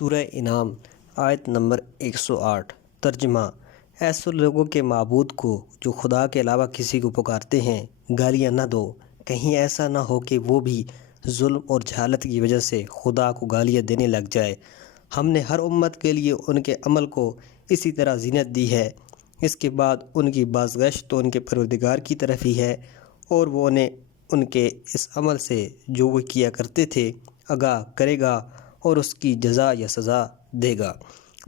سورہ انعام آیت نمبر 108 ترجمہ: ایسے لوگوں کے معبود کو جو خدا کے علاوہ کسی کو پکارتے ہیں گالیاں نہ دو، کہیں ایسا نہ ہو کہ وہ بھی ظلم اور جہالت کی وجہ سے خدا کو گالیاں دینے لگ جائے۔ ہم نے ہر امت کے لیے ان کے عمل کو اسی طرح زینت دی ہے، اس کے بعد ان کی بازگشت تو ان کے پروردگار کی طرف ہی ہے، اور وہ انہیں ان کے اس عمل سے جو وہ کیا کرتے تھے آگاہ کرے گا اور اس کی جزا یا سزا دے گا۔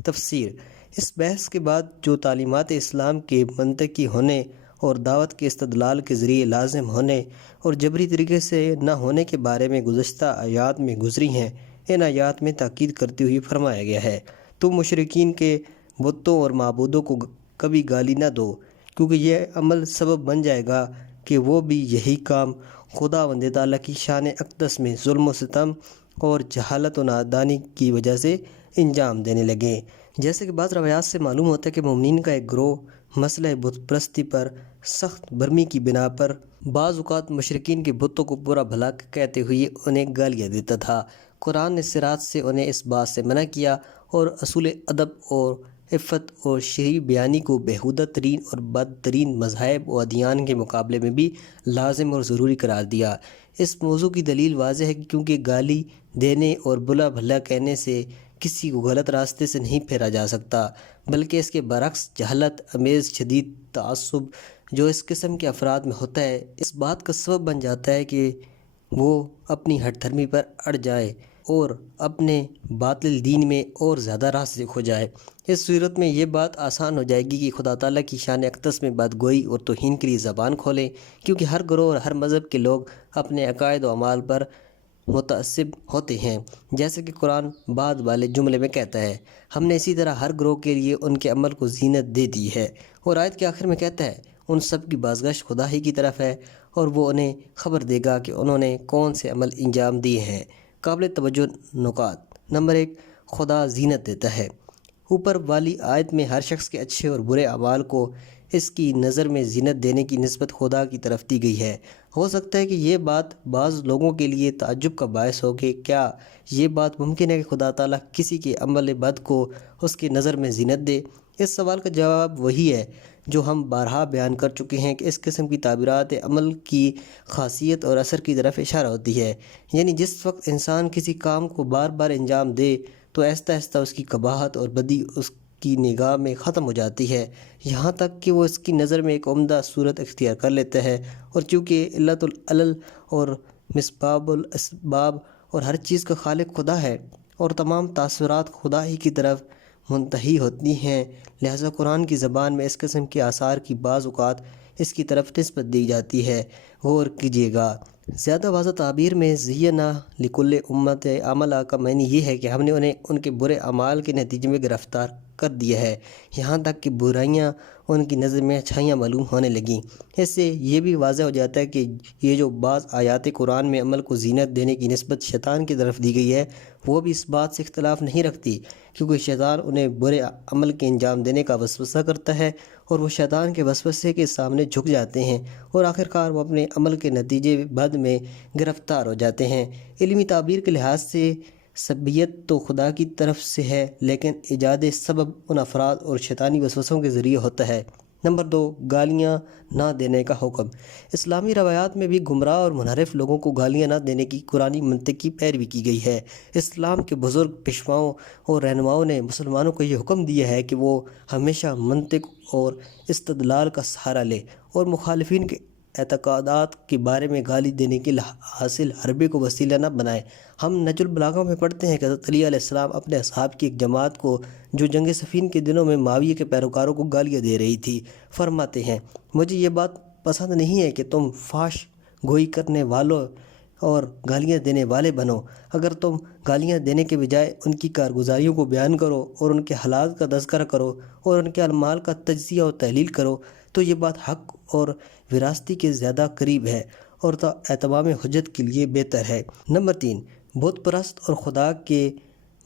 تفسیر: اس بحث کے بعد جو تعلیمات اسلام کے منطقی ہونے اور دعوت کے استدلال کے ذریعے لازم ہونے اور جبری طریقے سے نہ ہونے کے بارے میں گزشتہ آیات میں گزری ہیں، ان آیات میں تاکید کرتے ہوئے فرمایا گیا ہے: تم مشرکین کے بتوں اور معبودوں کو کبھی گالی نہ دو، کیونکہ یہ عمل سبب بن جائے گا کہ وہ بھی یہی کام خداوند تعالیٰ کی شان اقدس میں ظلم و ستم اور جہالت و نادانی کی وجہ سے انجام دینے لگیں۔ جیسے کہ بعض روایات سے معلوم ہوتا ہے کہ مومنین کا ایک گروہ مسئلہ بت پرستی پر سخت برمی کی بنا پر بعض اوقات مشرکین کے بتوں کو برا بھلا کہتے ہوئے انہیں گالیاں دیتا تھا۔ قرآن نے صراط سے انہیں اس بات سے منع کیا اور اصول ادب اور عفت اور شرعی بیانی کو بیہودہ ترین اور بدترین مذاہب و ادیان کے مقابلے میں بھی لازم اور ضروری قرار دیا۔ اس موضوع کی دلیل واضح ہے کہ کیونکہ گالی دینے اور برا بھلا کہنے سے کسی کو غلط راستے سے نہیں پھیرا جا سکتا، بلکہ اس کے برعکس جہالت امیز شدید تعصب جو اس قسم کے افراد میں ہوتا ہے اس بات کا سبب بن جاتا ہے کہ وہ اپنی ہٹ دھرمی پر اڑ جائے اور اپنے باطل دین میں اور زیادہ راستے کھو جائے۔ اس صورت میں یہ بات آسان ہو جائے گی کہ خدا تعالیٰ کی شان اقدس میں بدگوئی اور توہین کے لیے زبان کھولیں، کیونکہ ہر گروہ اور ہر مذہب کے لوگ اپنے عقائد و اعمال پر متعصب ہوتے ہیں، جیسے کہ قرآن بعد والے جملے میں کہتا ہے: ہم نے اسی طرح ہر گروہ کے لیے ان کے عمل کو زینت دے دی ہے، اور آیت کے آخر میں کہتا ہے: ان سب کی بازگشت خدا ہی کی طرف ہے، اور وہ انہیں خبر دے گا کہ انہوں نے کون سے عمل انجام دیے ہیں۔ قابل توجہ نکات: نمبر 1، خدا زینت دیتا ہے۔ اوپر والی آیت میں ہر شخص کے اچھے اور برے اعمال کو اس کی نظر میں زینت دینے کی نسبت خدا کی طرف دی گئی ہے۔ ہو سکتا ہے کہ یہ بات بعض لوگوں کے لیے تعجب کا باعث ہو کہ کیا یہ بات ممکن ہے کہ خدا تعالیٰ کسی کے عمل بد کو اس کی نظر میں زینت دے؟ اس سوال کا جواب وہی ہے جو ہم بارہا بیان کر چکے ہیں کہ اس قسم کی تعبیرات عمل کی خاصیت اور اثر کی طرف اشارہ ہوتی ہے، یعنی جس وقت انسان کسی کام کو بار بار انجام دے تو آہستہ آہستہ اس کی قباحت اور بدی اس کی نگاہ میں ختم ہو جاتی ہے، یہاں تک کہ وہ اس کی نظر میں ایک عمدہ صورت اختیار کر لیتا ہے، اور چونکہ علت العلل اور مسباب الاسباب اور ہر چیز کا خالق خدا ہے اور تمام تاثرات خدا ہی کی طرف منتہی ہوتی ہیں، لہذا قرآن کی زبان میں اس قسم کے آثار کی بعض اوقات اس کی طرف نسبت دی جاتی ہے۔ غور کیجیے گا، زیادہ واضح تعبیر میں زینا لکل امت عملہ کا معنی یہ ہے کہ ہم نے انہیں ان کے برے اعمال کے نتیجے میں گرفتار کر دیا ہے، یہاں تک کہ برائیاں ان کی نظر میں اچھائیاں معلوم ہونے لگیں۔ اس سے یہ بھی واضح ہو جاتا ہے کہ یہ جو بعض آیات قرآن میں عمل کو زینت دینے کی نسبت شیطان کی طرف دی گئی ہے وہ بھی اس بات سے اختلاف نہیں رکھتی، کیونکہ شیطان انہیں برے عمل کے انجام دینے کا وسوسہ کرتا ہے اور وہ شیطان کے وسوسے کے سامنے جھک جاتے ہیں اور آخرکار وہ اپنے عمل کے نتیجے بد میں گرفتار ہو جاتے ہیں۔ علمی تعبیر کے لحاظ سے سببیت تو خدا کی طرف سے ہے، لیکن ایجاد سبب ان افراد اور شیطانی وسوسوں کے ذریعے ہوتا ہے۔ نمبر 2، گالیاں نہ دینے کا حکم۔ اسلامی روایات میں بھی گمراہ اور منحرف لوگوں کو گالیاں نہ دینے کی قرآنی منطق کی پیروی کی گئی ہے۔ اسلام کے بزرگ پیشواؤں اور رہنماؤں نے مسلمانوں کو یہ حکم دیا ہے کہ وہ ہمیشہ منطق اور استدلال کا سہارا لیں اور مخالفین کے اعتقادات کے بارے میں گالی دینے کے حاصل حربے کو وسیلہ نہ بنائیں۔ ہم نہج البلاغہ میں پڑھتے ہیں کہ حضرت علی علیہ السلام اپنے اصحاب کی ایک جماعت کو جو جنگ صفین کے دنوں میں معاویہ کے پیروکاروں کو گالیاں دے رہی تھی، فرماتے ہیں: مجھے یہ بات پسند نہیں ہے کہ تم فحش گوئی کرنے والوں اور گالیاں دینے والے بنو۔ اگر تم گالیاں دینے کے بجائے ان کی کارگزاریوں کو بیان کرو اور ان کے حالات کا تذکرہ کرو اور ان کے اعمال کا تجزیہ اور تحلیل کرو تو یہ بات حق اور وراثتی کے زیادہ قریب ہے اور اعتمام حجت کے لیے بہتر ہے۔ نمبر 3، بت پرست اور خدا کے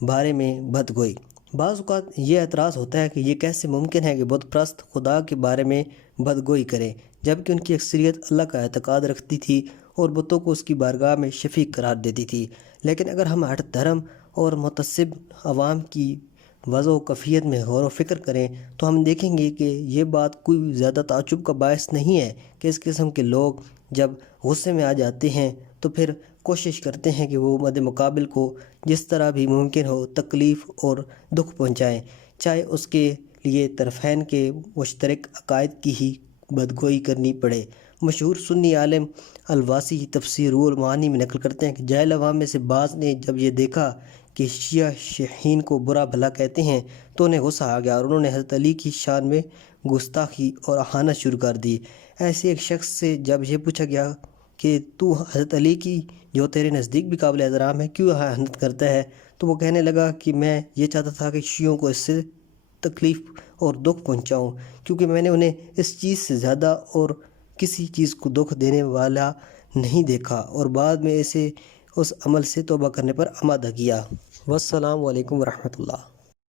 بارے میں بدگوئی۔ بعض اوقات یہ اعتراض ہوتا ہے کہ یہ کیسے ممکن ہے کہ بت پرست خدا کے بارے میں بدگوئی کریں، جبکہ ان کی اکثریت اللہ کا اعتقاد رکھتی تھی اور بتوں کو اس کی بارگاہ میں شفیع قرار دیتی تھی۔ لیکن اگر ہم ہٹ دھرم اور متعصب عوام کی وضع و کیفیت میں غور و فکر کریں تو ہم دیکھیں گے کہ یہ بات کوئی زیادہ تعجب کا باعث نہیں ہے کہ اس قسم کے لوگ جب غصے میں آ جاتے ہیں تو پھر کوشش کرتے ہیں کہ وہ مد مقابل کو جس طرح بھی ممکن ہو تکلیف اور دکھ پہنچائیں، چاہے اس کے لیے طرفین کے مشترک عقائد کی ہی بدگوئی کرنی پڑے۔ مشہور سنی عالم الواسی تفسیر المعانی میں نقل کرتے ہیں کہ جاہل عوام میں سے بعض نے جب یہ دیکھا کہ شیعہ شیعین کو برا بھلا کہتے ہیں تو انہیں غصہ آ گیا اور انہوں نے حضرت علی کی شان میں گستاخی اور اہانت شروع کر دی۔ ایسے ایک شخص سے جب یہ پوچھا گیا کہ تو حضرت علی کی جو تیرے نزدیک بھی قابل احترام ہے کیوں اہانت کرتا ہے، تو وہ کہنے لگا کہ میں یہ چاہتا تھا کہ شیعوں کو اس سے تکلیف اور دکھ پہنچاؤں، کیونکہ میں نے انہیں اس چیز سے زیادہ اور کسی چیز کو دکھ دینے والا نہیں دیکھا، اور بعد میں اسے اس عمل سے توبہ کرنے پر آمادہ کیا۔ والسلام علیکم ورحمۃ اللہ۔